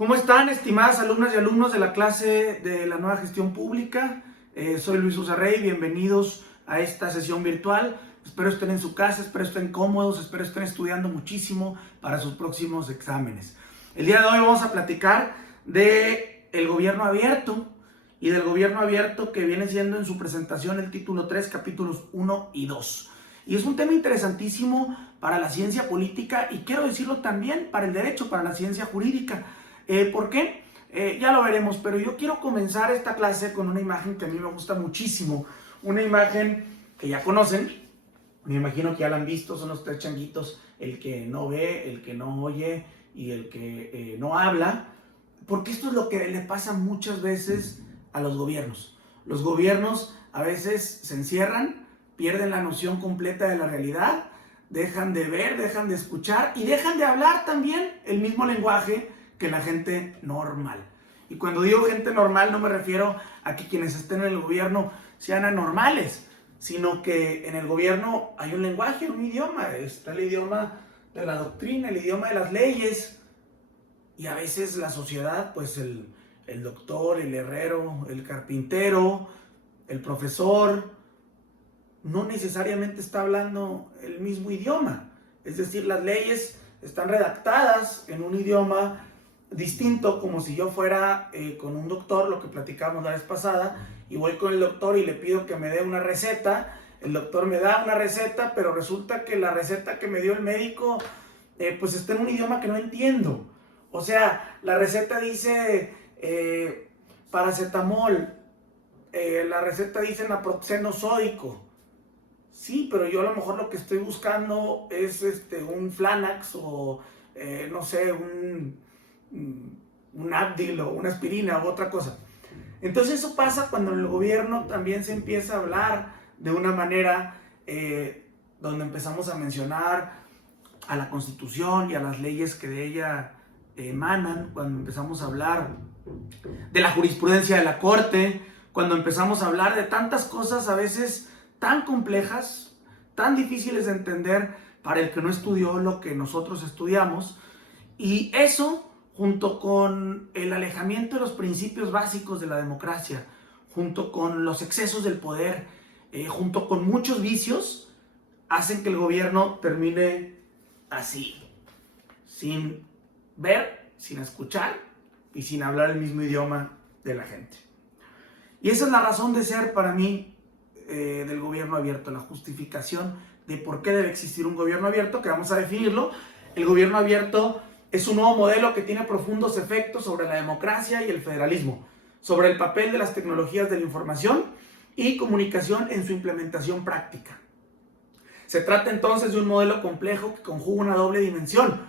¿Cómo están, estimadas alumnas y alumnos de la clase de la nueva gestión pública? Soy Luis Usarrey, bienvenidos a esta sesión virtual. Espero estén en su casa, espero estén cómodos, espero estén estudiando muchísimo para sus próximos exámenes. El día de hoy vamos a platicar del gobierno abierto y del gobierno abierto que viene siendo en su presentación el título 3, capítulos 1 y 2. Y es un tema interesantísimo para la ciencia política y quiero decirlo también para el derecho, para la ciencia jurídica. ¿Por qué? Ya lo veremos, pero yo quiero comenzar esta clase con una imagen que a mí me gusta muchísimo. Una imagen que ya conocen, me imagino que ya la han visto, son los tres changuitos, el que no ve, el que no oye y el que no habla, porque esto es lo que le pasa muchas veces a los gobiernos. Los gobiernos a veces se encierran, pierden la noción completa de la realidad, dejan de ver, dejan de escuchar y dejan de hablar también el mismo lenguaje que la gente normal. Y cuando digo gente normal no me refiero a que quienes estén en el gobierno sean anormales, sino que en el gobierno hay un lenguaje, un idioma. Está el idioma de la doctrina, el idioma de las leyes. Y a veces la sociedad, pues el doctor, el herrero, el carpintero, el profesor, no necesariamente está hablando el mismo idioma. Es decir, las leyes están redactadas en un idioma distinto, como si yo fuera con un doctor, lo que platicamos la vez pasada, y voy con el doctor y le pido que me dé una receta. El doctor me da una receta, pero resulta que la receta que me dio el médico pues está en un idioma que no entiendo. O sea, la receta dice paracetamol, la receta dice naproxeno sódico. Sí, pero yo a lo mejor lo que estoy buscando es un Flanax o no sé, un Advil o una aspirina u otra cosa. Entonces eso pasa cuando el gobierno también se empieza a hablar de una manera donde empezamos a mencionar a la Constitución y a las leyes que de ella emanan, cuando empezamos a hablar de la jurisprudencia de la Corte, cuando empezamos a hablar de tantas cosas a veces tan complejas, tan difíciles de entender para el que no estudió lo que nosotros estudiamos. Y eso, junto con el alejamiento de los principios básicos de la democracia, junto con los excesos del poder, junto con muchos vicios, hacen que el gobierno termine así, sin ver, sin escuchar y sin hablar el mismo idioma de la gente. Y esa es la razón de ser para mí del gobierno abierto, la justificación de por qué debe existir un gobierno abierto, que vamos a definirlo. El gobierno abierto es un nuevo modelo que tiene profundos efectos sobre la democracia y el federalismo, sobre el papel de las tecnologías de la información y comunicación en su implementación práctica. Se trata entonces de un modelo complejo que conjuga una doble dimensión,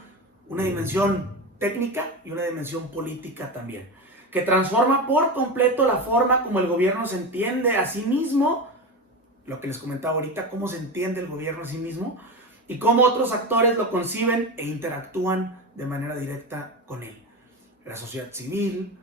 una dimensión técnica y una dimensión política también, que transforma por completo la forma como el gobierno se entiende a sí mismo, lo que les comentaba ahorita, cómo se entiende el gobierno a sí mismo y cómo otros actores lo conciben e interactúan de manera directa con él. La sociedad civil,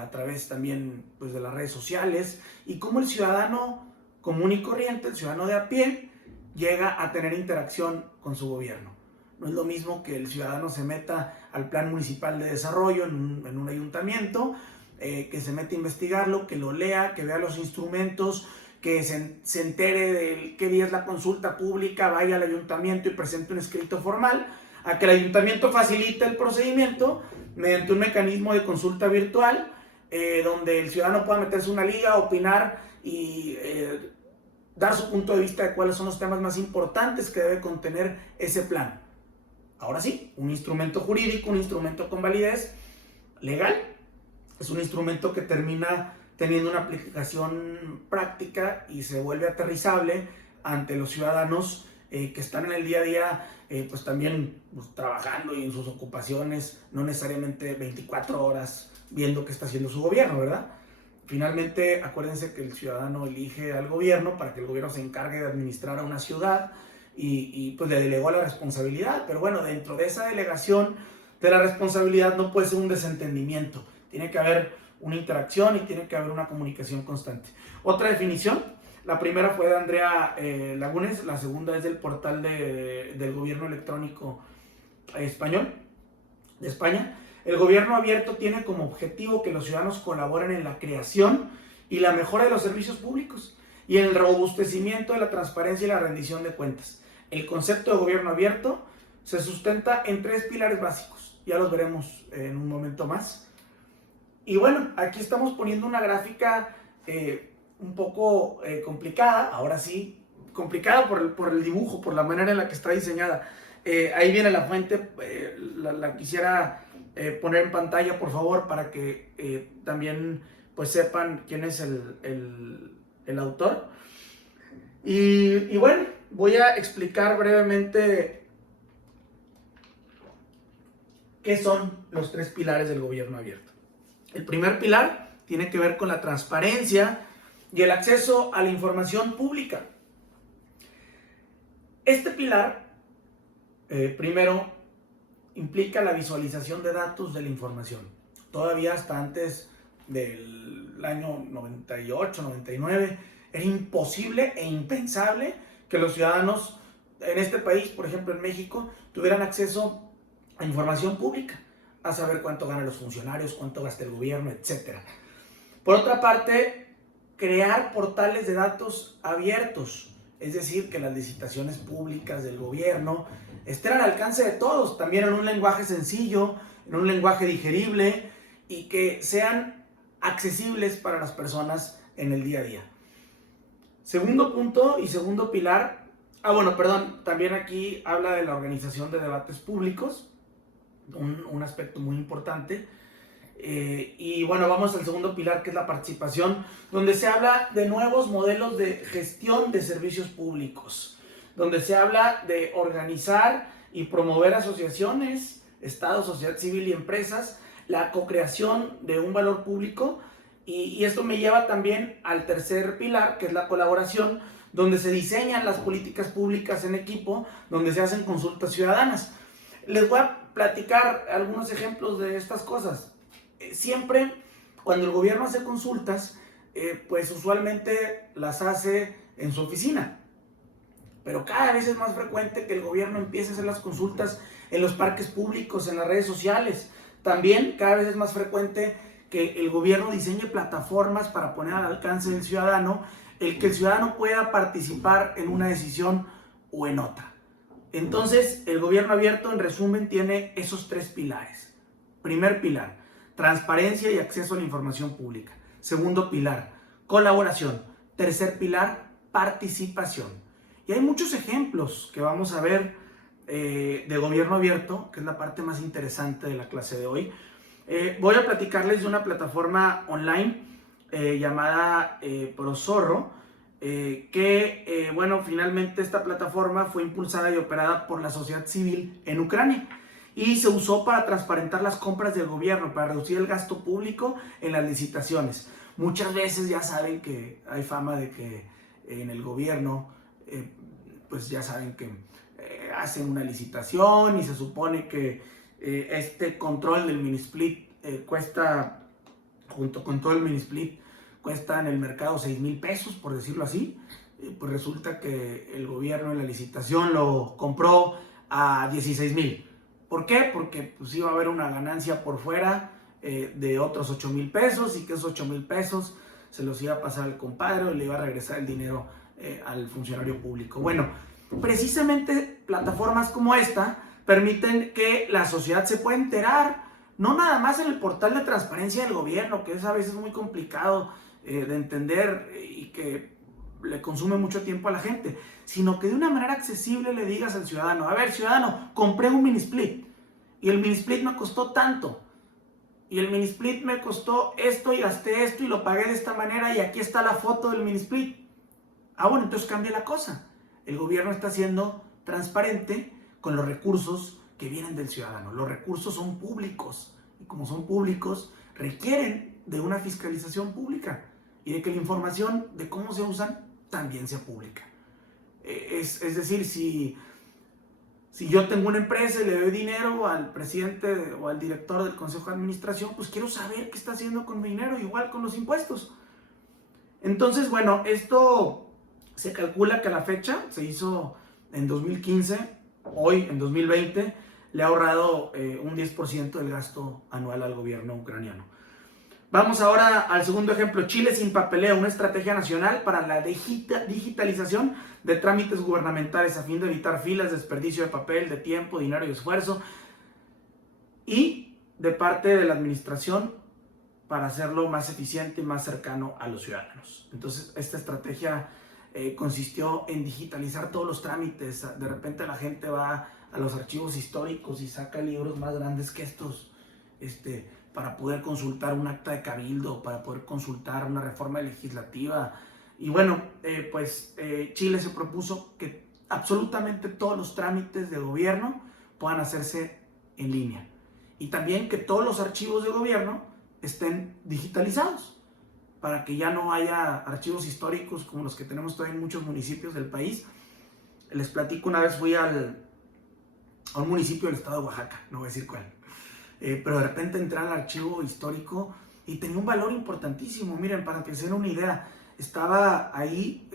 a través también pues, de las redes sociales, y cómo el ciudadano común y corriente, el ciudadano de a pie, llega a tener interacción con su gobierno. No es lo mismo que el ciudadano se meta al plan municipal de desarrollo en un ayuntamiento, que se mete a investigarlo, que lo lea, que vea los instrumentos, que se entere de qué día es la consulta pública, vaya al ayuntamiento y presente un escrito formal, a que el ayuntamiento facilite el procedimiento mediante un mecanismo de consulta virtual, donde el ciudadano pueda meterse una liga, opinar y dar su punto de vista de cuáles son los temas más importantes que debe contener ese plan. Ahora sí, un instrumento jurídico, un instrumento con validez legal, es un instrumento que termina teniendo una aplicación práctica y se vuelve aterrizable ante los ciudadanos que están en el día a día, pues también pues, trabajando y en sus ocupaciones, no necesariamente 24 horas viendo qué está haciendo su gobierno, ¿verdad? Finalmente, acuérdense que el ciudadano elige al gobierno para que el gobierno se encargue de administrar a una ciudad y pues le delegó la responsabilidad, pero bueno, dentro de esa delegación de la responsabilidad no puede ser un desentendimiento, tiene que haber una interacción y tiene que haber una comunicación constante. Otra definición, la primera fue de Andrea Lagunes, la segunda es del portal del gobierno electrónico español, de España. El gobierno abierto tiene como objetivo que los ciudadanos colaboren en la creación y la mejora de los servicios públicos y en el robustecimiento de la transparencia y la rendición de cuentas. El concepto de gobierno abierto se sustenta en 3 pilares básicos. Ya los veremos en un momento más. Y bueno, aquí estamos poniendo una gráfica un poco complicada, ahora sí, complicada por el dibujo, por la manera en la que está diseñada. Ahí viene la fuente, la quisiera poner en pantalla, por favor, para que también pues sepan quién es el autor. Y bueno, voy a explicar brevemente qué son los 3 pilares del gobierno abierto. El primer pilar tiene que ver con la transparencia y el acceso a la información pública. Este pilar, primero, implica la visualización de datos de la información. Todavía hasta antes del año 98, 99, era imposible e impensable que los ciudadanos en este país, por ejemplo en México, tuvieran acceso a información pública, a saber cuánto ganan los funcionarios, cuánto gasta el gobierno, etc. Por otra parte, crear portales de datos abiertos, es decir, que las licitaciones públicas del gobierno estén al alcance de todos, también en un lenguaje sencillo, en un lenguaje digerible y que sean accesibles para las personas en el día a día. Segundo punto y segundo pilar, también aquí habla de la organización de debates públicos, un aspecto muy importante. Y bueno, vamos al segundo pilar, que es la participación, donde se habla de nuevos modelos de gestión de servicios públicos, donde se habla de organizar y promover asociaciones, Estado, sociedad civil y empresas, la co-creación de un valor público, y esto me lleva también al tercer pilar, que es la colaboración, donde se diseñan las políticas públicas en equipo, donde se hacen consultas ciudadanas. Les voy a platicar algunos ejemplos de estas cosas. Siempre cuando el gobierno hace consultas, pues usualmente las hace en su oficina, pero cada vez es más frecuente que el gobierno empiece a hacer las consultas en los parques públicos, en las redes sociales. También cada vez es más frecuente que el gobierno diseñe plataformas para poner al alcance del ciudadano el que el ciudadano pueda participar en una decisión o en otra. Entonces, el gobierno abierto, en resumen, tiene esos 3 pilares. Primer pilar, transparencia y acceso a la información pública. Segundo pilar, colaboración. Tercer pilar, participación. Y hay muchos ejemplos que vamos a ver de gobierno abierto, que es la parte más interesante de la clase de hoy. Voy a platicarles de una plataforma online llamada ProZorro, finalmente esta plataforma fue impulsada y operada por la sociedad civil en Ucrania y se usó para transparentar las compras del gobierno, para reducir el gasto público en las licitaciones. Muchas veces ya saben que hay fama de que en el gobierno, pues ya saben que hacen una licitación y se supone que este control del mini split cuesta, junto con todo el mini split, cuesta en el mercado 6,000 pesos, por decirlo así. Pues resulta que el gobierno en la licitación lo compró a 16,000. ¿Por qué? Porque pues iba a haber una ganancia por fuera de otros 8,000 pesos y que esos 8,000 pesos se los iba a pasar al compadre o le iba a regresar el dinero al funcionario público. Bueno, precisamente plataformas como esta permiten que la sociedad se pueda enterar, no nada más en el portal de transparencia del gobierno, que es a veces muy complicado de entender y que le consume mucho tiempo a la gente, sino que de una manera accesible le digas al ciudadano: a ver, ciudadano, compré un mini split y el mini split me costó tanto, y el mini split me costó esto y gasté esto y lo pagué de esta manera y aquí está la foto del mini split. Ah, bueno, entonces cambia la cosa. El gobierno está siendo transparente con los recursos que vienen del ciudadano. Los recursos son públicos y como son públicos requieren de una fiscalización pública y de que la información de cómo se usan también sea pública. Es decir, si yo tengo una empresa y le doy dinero al presidente o al director del consejo de administración, pues quiero saber qué está haciendo con mi dinero, igual con los impuestos. Entonces, bueno, esto se calcula que a la fecha se hizo en 2015, hoy en 2020, le ha ahorrado un 10% del gasto anual al gobierno ucraniano. Vamos ahora al segundo ejemplo, Chile sin papeleo, una estrategia nacional para la digitalización de trámites gubernamentales a fin de evitar filas, desperdicio de papel, de tiempo, dinero y esfuerzo, y de parte de la administración para hacerlo más eficiente y más cercano a los ciudadanos. Entonces, esta estrategia consistió en digitalizar todos los trámites. De repente la gente va a los archivos históricos y saca libros más grandes que estos, para poder consultar un acta de cabildo, para poder consultar una reforma legislativa. Y bueno, Chile se propuso que absolutamente todos los trámites de gobierno puedan hacerse en línea. Y también que todos los archivos de gobierno estén digitalizados, para que ya no haya archivos históricos como los que tenemos todavía en muchos municipios del país. Les platico, una vez fui a un municipio del estado de Oaxaca, no voy a decir cuál, pero de repente entré al archivo histórico y tenía un valor importantísimo. Miren, para que se den una idea, estaba ahí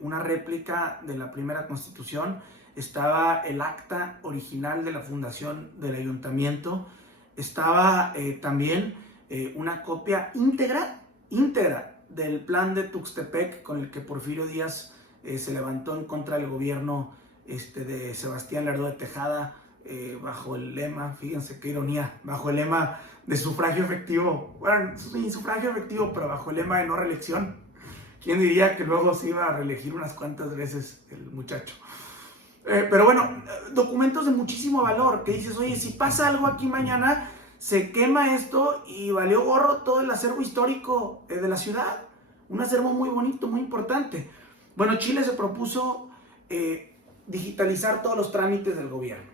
una réplica de la primera Constitución, estaba el acta original de la fundación del ayuntamiento, estaba también una copia íntegra del plan de Tuxtepec con el que Porfirio Díaz se levantó en contra del gobierno de Sebastián Lerdo de Tejada, bajo el lema, fíjense qué ironía, bajo el lema de sufragio efectivo, bueno, sin sufragio efectivo, pero bajo el lema de no reelección. ¿Quién diría que luego se iba a reelegir unas cuantas veces el muchacho? Pero bueno, documentos de muchísimo valor, que dices, oye, si pasa algo aquí mañana, se quema esto y valió gorro todo el acervo histórico de la ciudad. Un acervo muy bonito, muy importante. Bueno, Chile se propuso digitalizar todos los trámites del gobierno.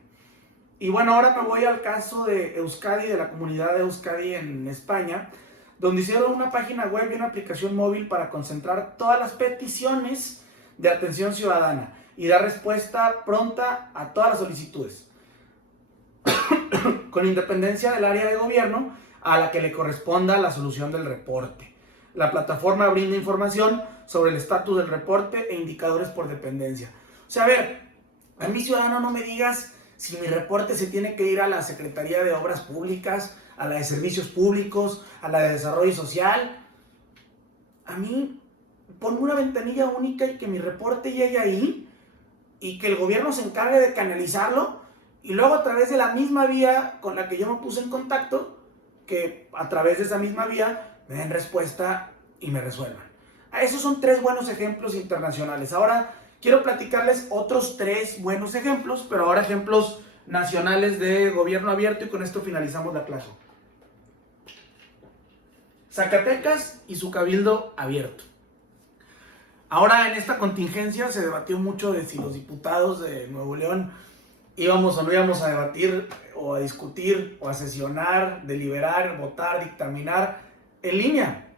Y bueno, ahora me voy al caso de Euskadi, de la comunidad de Euskadi en España, donde hicieron una página web y una aplicación móvil para concentrar todas las peticiones de atención ciudadana y dar respuesta pronta a todas las solicitudes, con independencia del área de gobierno a la que le corresponda la solución del reporte. La plataforma brinda información sobre el estatus del reporte e indicadores por dependencia. O sea, a ver, a mí, ciudadano, no me digas si mi reporte se tiene que ir a la Secretaría de Obras Públicas, a la de Servicios Públicos, a la de Desarrollo Social. A mí, ponme una ventanilla única y que mi reporte llegue ahí y que el gobierno se encargue de canalizarlo, y luego a través de la misma vía con la que yo me puse en contacto, que a través de esa misma vía me den respuesta y me resuelvan. Esos son 3 buenos ejemplos internacionales. Ahora quiero platicarles otros 3 buenos ejemplos, pero ahora ejemplos nacionales de gobierno abierto, y con esto finalizamos la clase. Zacatecas y su cabildo abierto. Ahora, en esta contingencia se debatió mucho de si los diputados de Nuevo León íbamos o no íbamos a debatir o a discutir o a sesionar, deliberar, votar, dictaminar en línea.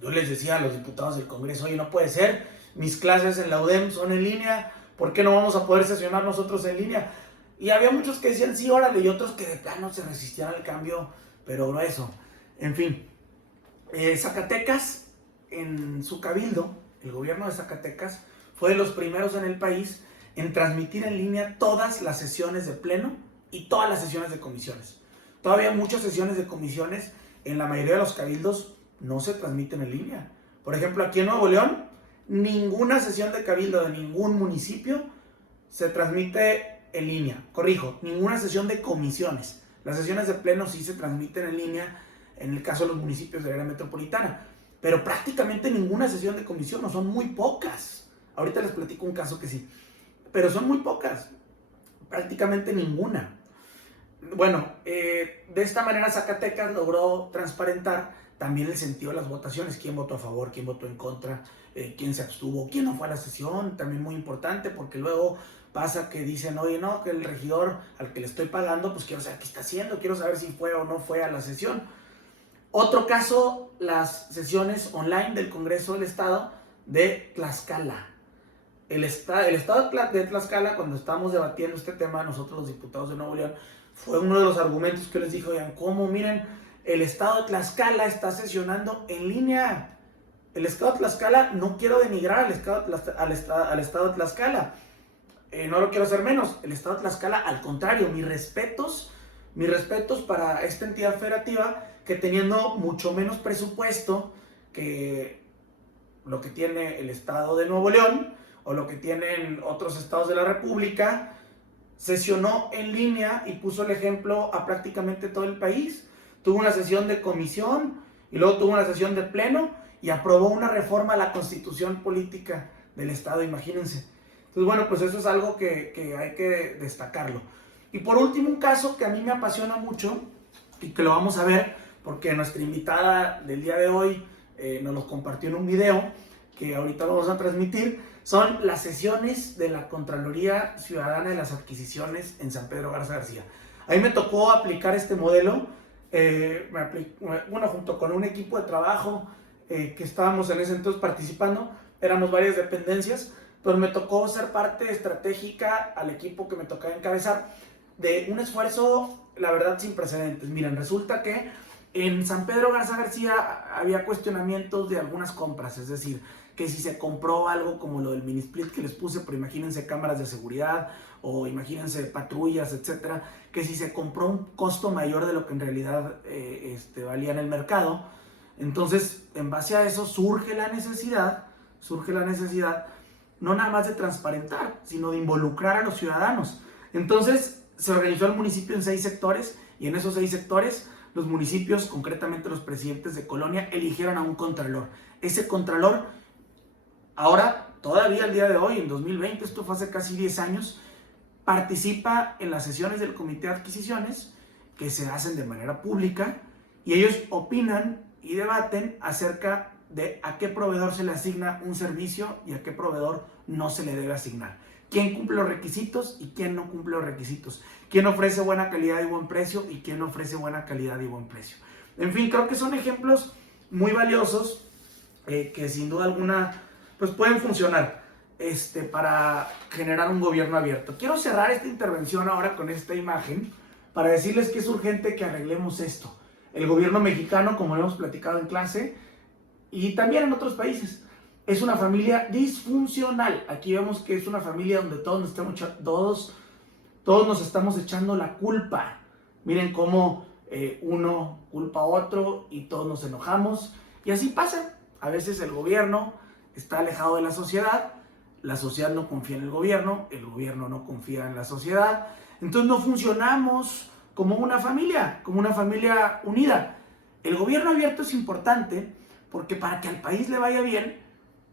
Yo les decía a los diputados del Congreso, oye, no puede ser, mis clases en la UDEM son en línea, ¿por qué no vamos a poder sesionar nosotros en línea? Y había muchos que decían sí, órale, y otros que de plano se resistían al cambio, pero grueso. En fin, Zacatecas, en su cabildo, el gobierno de Zacatecas fue de los primeros en el país en transmitir en línea todas las sesiones de pleno y todas las sesiones de comisiones. Todavía muchas sesiones de comisiones en la mayoría de los cabildos no se transmiten en línea. Por ejemplo, aquí en Nuevo León, ninguna sesión de cabildo de ningún municipio se transmite en línea. Corrijo, ninguna sesión de comisiones. Las sesiones de pleno sí se transmiten en línea en el caso de los municipios de la área metropolitana, pero prácticamente ninguna sesión de comisión, no, son muy pocas. Ahorita les platico un caso que sí, pero son muy pocas, prácticamente ninguna. Bueno, de esta manera Zacatecas logró transparentar también el sentido de las votaciones, quién votó a favor, quién votó en contra, quién se abstuvo, quién no fue a la sesión, también muy importante, porque luego pasa que dicen, oye, no, que el regidor al que le estoy pagando, pues quiero saber qué está haciendo, quiero saber si fue o no fue a la sesión. Otro caso, las sesiones online del Congreso del Estado de Tlaxcala. El Estado de Tlaxcala, cuando estábamos debatiendo este tema, nosotros los diputados de Nuevo León, fue uno de los argumentos que les dije, oigan, ¿cómo? Miren, el Estado de Tlaxcala está sesionando en línea. El Estado de Tlaxcala, no quiero denigrar al Estado de Tlaxcala, no lo quiero hacer menos, el estado de Tlaxcala, al contrario, mis respetos para esta entidad federativa que teniendo mucho menos presupuesto que lo que tiene el estado de Nuevo León o lo que tienen otros estados de la República, sesionó en línea y puso el ejemplo a prácticamente todo el país. Tuvo una sesión de comisión y luego tuvo una sesión de pleno y aprobó una reforma a la constitución política del estado, imagínense. Entonces, bueno, pues eso es algo que hay que destacarlo. Y por último, un caso que a mí me apasiona mucho y que lo vamos a ver porque nuestra invitada del día de hoy nos lo compartió en un video que ahorita vamos a transmitir, son las sesiones de la Contraloría Ciudadana de las Adquisiciones en San Pedro Garza García. A mí me tocó aplicar este modelo, junto con un equipo de trabajo que estábamos en ese entonces participando, éramos varias dependencias, pero me tocó ser parte estratégica al equipo que me tocaba encabezar de un esfuerzo, la verdad, sin precedentes. Miren, resulta que en San Pedro Garza García había cuestionamientos de algunas compras, es decir, que si se compró algo como lo del mini split que les puse, pero imagínense cámaras de seguridad o imagínense patrullas, etcétera, que si se compró un costo mayor de lo que en realidad valía en el mercado. Entonces, en base a eso surge la necesidad no nada más de transparentar, sino de involucrar a los ciudadanos. Entonces, se organizó el municipio en 6 sectores y en esos 6 sectores los municipios, concretamente los presidentes de colonia, eligieron a un contralor. Ese contralor, ahora, todavía al día de hoy, en 2020, esto fue hace casi 10 años, participa en las sesiones del Comité de Adquisiciones que se hacen de manera pública y ellos opinan y debaten acerca de a qué proveedor se le asigna un servicio y a qué proveedor no se le debe asignar. Quién cumple los requisitos y quién no cumple los requisitos. Quién ofrece buena calidad y buen precio y quién no ofrece buena calidad y buen precio. En fin, creo que son ejemplos muy valiosos que sin duda alguna pues pueden funcionar para generar un gobierno abierto. Quiero cerrar esta intervención ahora con esta imagen para decirles que es urgente que arreglemos esto. El gobierno mexicano, como lo hemos platicado en clase, y también en otros países, es una familia disfuncional. Aquí vemos que es una familia donde todos nos estamos echando la culpa. Miren cómo uno culpa a otro y todos nos enojamos. Y así pasa. A veces el gobierno está alejado de la sociedad no confía en el gobierno no confía en la sociedad. Entonces no funcionamos como una familia unida. El gobierno abierto es importante porque para que al país le vaya bien,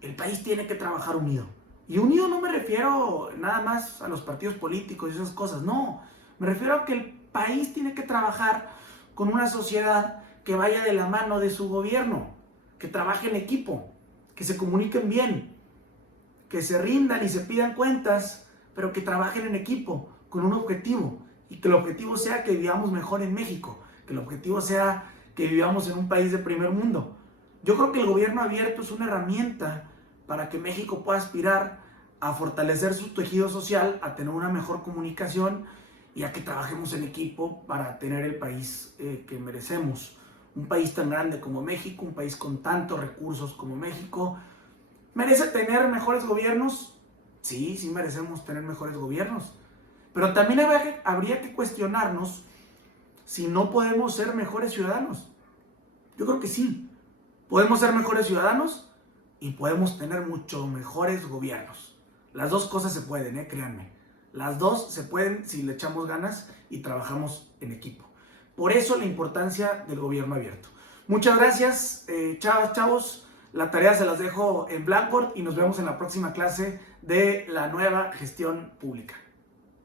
el país tiene que trabajar unido. Y unido no me refiero nada más a los partidos políticos y esas cosas, no. Me refiero a que el país tiene que trabajar con una sociedad que vaya de la mano de su gobierno, que trabaje en equipo, que se comuniquen bien, que se rindan y se pidan cuentas, pero que trabajen en equipo, con un objetivo. Y que el objetivo sea que vivamos mejor en México, que el objetivo sea que vivamos en un país de primer mundo. Yo creo que el gobierno abierto es una herramienta para que México pueda aspirar a fortalecer su tejido social, a tener una mejor comunicación y a que trabajemos en equipo para tener el país que merecemos. Un país tan grande como México, un país con tantos recursos como México, ¿merece tener mejores gobiernos? Sí merecemos tener mejores gobiernos. Pero también habría que cuestionarnos si no podemos ser mejores ciudadanos. Yo creo que sí. Podemos ser mejores ciudadanos y podemos tener mucho mejores gobiernos. Las dos cosas se pueden, créanme. Las dos se pueden si le echamos ganas y trabajamos en equipo. Por eso la importancia del gobierno abierto. Muchas gracias, chavos. La tarea se las dejo en Blackboard y nos vemos en la próxima clase de la nueva gestión pública.